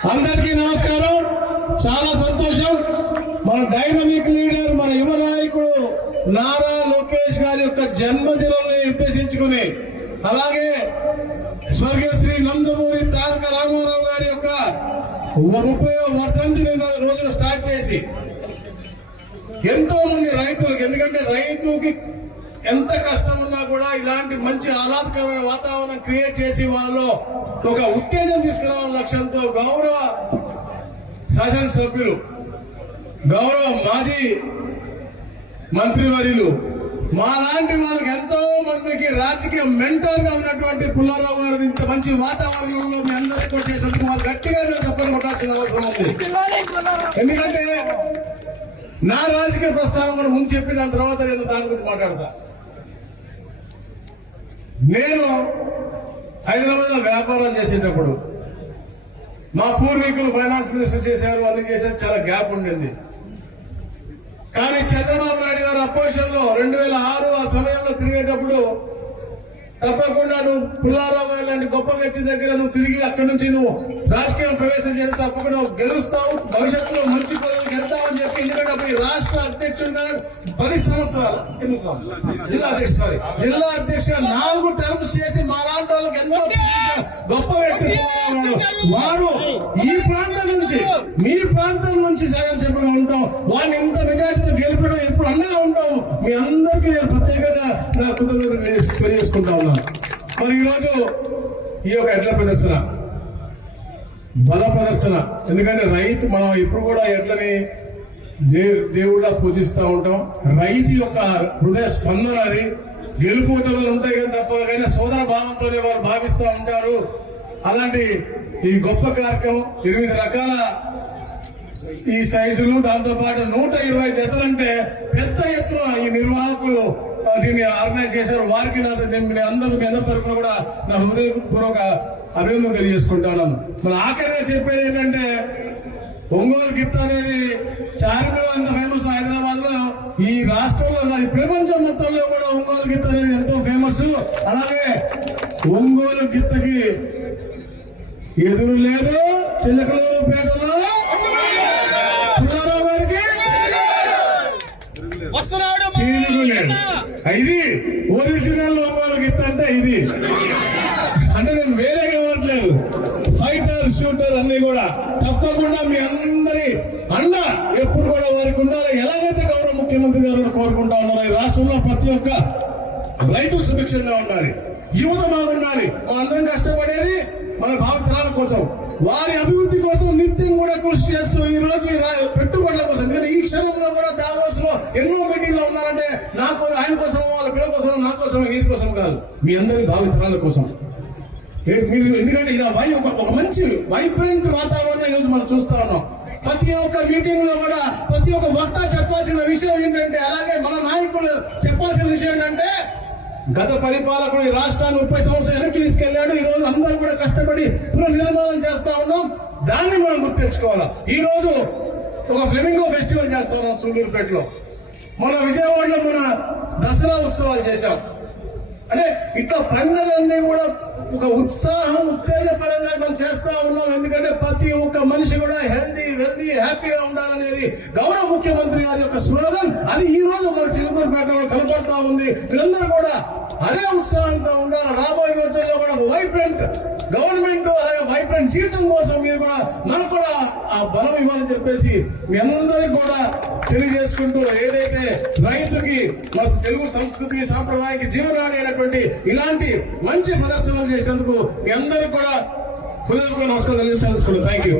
అందరికీ నమస్కారం. చాలా సంతోషం. మన డైనమిక్ లీడర్ మన యువ నాయకుడు నారా లోకేష్ గారి యొక్క జన్మదినాన్ని నిర్దేశించుకుని అలాగే స్వర్గీయ శ్రీ నందమూరి తారక రామారావు గారి యొక్క ముప్పై వర్ధంతిని రోజున స్టార్ట్ చేసి ఎంతో మంది రైతులకు ఎందుకంటే రైతుకి ఎంత కష్టం ఉన్నా కూడా ఇలాంటి మంచి ఆహ్లాదకరమైన వాతావరణం క్రియేట్ చేసి వాళ్ళలో ఒక ఉత్తేజం తీసుకురావాలని లక్ష్యంతో గౌరవ శాసనసభ్యులు గౌరవ మాజీ మంత్రివర్యులు మాలాంటి వాళ్ళకి ఎంతో మందికి రాజకీయ మెంటర్గా ఉన్నటువంటి పుల్లారావు గారు ఇంత మంచి వాతావరణంలో మీ అందరికీ కూడా చేసేందుకు వాళ్ళు గట్టిగా నేను చెప్పని కొట్టాల్సిన అవసరం ఉంది. ఎందుకంటే నా రాజకీయ ప్రస్థానం కూడా ముందు చెప్పి దాని తర్వాత నేను దాని గురించి మాట్లాడతా. నేను హైదరాబాద్లో వ్యాపారం చేసేటప్పుడు మా పూర్వీకులు ఫైనాన్స్ మినిస్టర్ చేశారు అన్ని చేశారు చాలా గ్యాప్ ఉండింది. కానీ చంద్రబాబు నాయుడు గారు అపోజిషన్లో రెండు వేల ఆరు ఆ సమయంలో తిరిగేటప్పుడు తప్పకుండా నువ్వు పుల్లారావు లాంటి గొప్ప వ్యక్తి దగ్గర నువ్వు తిరిగి అక్కడి నుంచి నువ్వు రాజకీయం ప్రవేశం చేసి తప్పకుండా గెలుస్తావు భవిష్యత్తులో మంచి పదవికి వెళ్తావని చెప్పి ఎందుకంటే అప్పుడు రాష్ట్ర అధ్యక్షుడిగా పది సంవత్సరాలు ఎన్ని సంవత్సరాలు. జిల్లా అధ్యక్షుడు సారీ జిల్లా అధ్యక్షుడు నాలుగు టర్మ్స్ చేసి మా లాంటి వాళ్ళకి ఎంతో గొప్ప వ్యక్తి పుల్లారావు వారు ఈ ప్రాంతం నుంచి మీ ప్రాంతం నుంచి శాసనసభ్యులుగా ఉంటాం వాడిని ఇంత మెజార్టీతో గెలిపడం ఎప్పుడు అండగా ఉంటాం మీ అందరూ చేసుకుంటా తెలియజేసుకుంటా ఉన్నాను మరి ఈరోజు ఈ యొక్క ఎడ్ల ప్రదర్శన బల ప్రదర్శన ఎందుకంటే రైతు మనం ఇప్పుడు కూడా ఎడ్లని దే- దేవుళ్ళ పూజిస్తూ ఉంటాం. రైతు యొక్క హృదయ స్పందన అది. గెలుపు ఓటములు ఉంటాయి కానీ తప్ప కానీ సోదర భావంతోనే వారు భావిస్తూ ఉంటారు. అలాంటి ఈ గొప్ప కార్యక్రమం ఎనిమిది రకాల ఈ సైజులు. దాంతో పాటు నూట ఇరవై జతలంటే పెద్ద ఎత్తున ఈ నిర్వాహకులు ఆ, దీన్ని ఆర్గనైజ్ చేశారు. వారికి నా నేను మీ అందరూ మీ అందరి తరఫున కూడా నా హృదయపూర్వక అభినందన తెలియజేసుకుంటాను. మన ఆఖరిగా చెప్పేది ఏంటంటే ఒంగోలు గిత్త అనేది చార్మినార్ అంత ఫేమస్ హైదరాబాద్లో ఈ రాష్ట్రంలో కాదు ప్రపంచం మొత్తంలో కూడా ఒంగోలు గిత్త అనేది ఎంతో ఫేమస్ అలాగే ఒంగోలు గిత్తకి ఎదురు లేదు. చిలకలూరుపేటలో పుల్లారావు గారికి. వస్తున్నాడు. మా ఇది ఒరిజినల్ ఒంగోలు గిత్త అంటే ఇది. అంటే నేను వేరేగా ఇవ్వట్లేదు. ఫైటర్ షూటర్ అన్ని కూడా. తప్పకుండా మీ అందరి అండ ఎప్పుడు కూడా వారికి ఉండాలి. ఎలాగైతే గౌరవ ముఖ్యమంత్రి గారు కోరుకుంటా ఉన్నారో ఈ రాష్ట్రంలో ప్రతి ఒక్క రైతు సుభిక్షంగా ఉండాలి. యువత బాగుండాలి. మా అందరం కష్టపడేది మన భావతరాల కోసం. వారి అభివృద్ధి కోసం నిత్యం కూడా కృషి చేస్తూ ఈ రోజు పెట్టుబడుల కోసం. ఎందుకంటే ఈ క్షణంలో కూడా దావోస్ ఎన్నో మీటింగ్లో ఉన్నారంటే నాకు ఆయన కోసం వాళ్ళ పిల్లల కోసం నా కోసం వీరి కోసం కాదు. మీ అందరి భావితరాల కోసం. మీరు ఎందుకంటే ఇలా వై ఒక ఒక మంచి వైబ్రెంట్ వాతావరణం ఈరోజు మనం చూస్తా ఉన్నాం. ప్రతి ఒక్క మీటింగ్లో కూడా ప్రతి ఒక్క వక్త చెప్పాల్సిన విషయం ఏంటంటే అలాగే మన నాయకులు చెప్పాల్సిన విషయం ఏంటంటే గత పరిపాలకుడు ఈ రాష్ట్రాన్ని ముప్పై సంవత్సరాలు వెనక్కి తీసుకెళ్ళాడు ఈ రోజు అందరూ కూడా కష్టపడి పునర్నిర్మాణం చేస్తా ఉన్నాం. దాన్ని మనం గుర్తించుకోవాలి ఈ రోజు ఒక ఫ్లెమింగో ఫెస్టివల్ చేస్తా ఉన్నాం సూళ్ళూరుపేటలో. మన విజయవాడలో మన దసరా ఉత్సవాలు చేశాం. అంటే ఇట్లా పండుగలన్నీ కూడా ఒక ఉత్సాహం ఉత్తేజపరంగా మనం చేస్తా ఉన్నాం. ఎందుకంటే ప్రతి ఒక్క మనిషి కూడా హెల్దీ వెల్దీ హ్యాపీగా ఉండాలనేది గౌరవ ముఖ్యమంత్రి గారి యొక్క స్లోగన్. అది ఈ రోజు మన చిలుకూరుపేటలో కనపడతా ఉంది. మీరందరూ కూడా అదే ఉత్సాహంతో ఉండాలి. రాబోయే రోజుల్లో కూడా వైబ్రెంట్ గవర్నమెంట్ అలాగే వైబ్రెంట్ జీవితం కోసం మీరు కూడా మనకు కూడా ఆ బలం ఇవ్వాలని చెప్పేసి మీ అందరికి కూడా తెలియజేసుకుంటూ ఏదైతే రైతుకి మన తెలుగు సంస్కృతి సాంప్రదాయానికి జీవనాడి అయినటువంటి ఇలాంటి మంచి ప్రదర్శనలు చేసినందుకు మీ అందరికి కూడా హృదయపూర్వక నమస్కారం తెలియజేసుకుంటాం థ్యాంక్ యూ